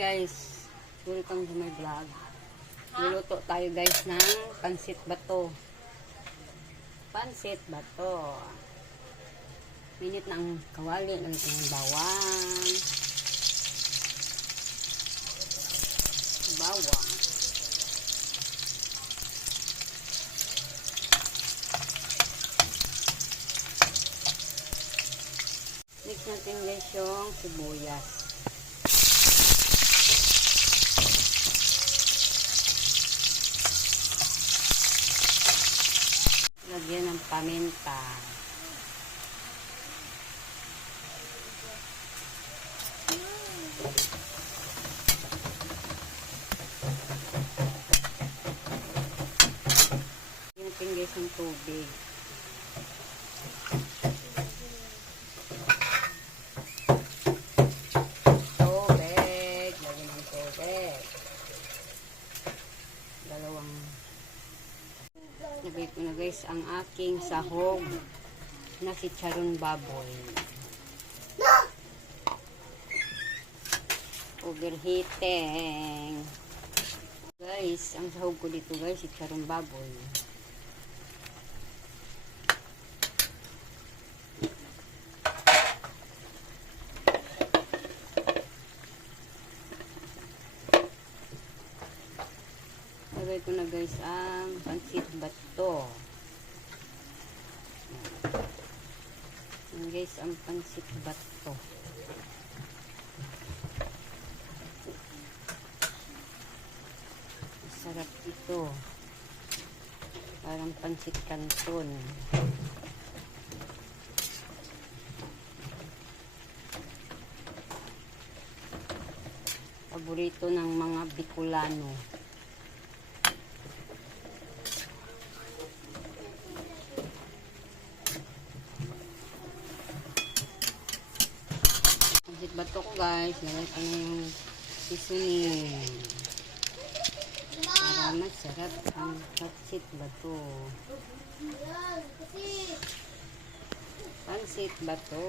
guys, welcome to my vlog. Luluto tayo guys ng pansit bato. Pansit bato. Minit ng kawali, ng ng bawang. Bawang. Mix natin guys yung sibuyas. Lagyan ng paminta. Natin guys ng. Tubig. Lagyan ng tubig. Dalawang Lagay ko na guys ang aking sahog na si Charon Baboy. Overheating. Guys, ang sahog ko dito guys si Charon Baboy. Lagay ko na guys ang pansit bato. Yan guys ang pansit bato. Masarap ito. Parang pansit canton. Paborito ng mga Bicolano. Bato ko guys. Lagay ko na yung seasoning. Para masarap ang pansit bato. Pansit bato.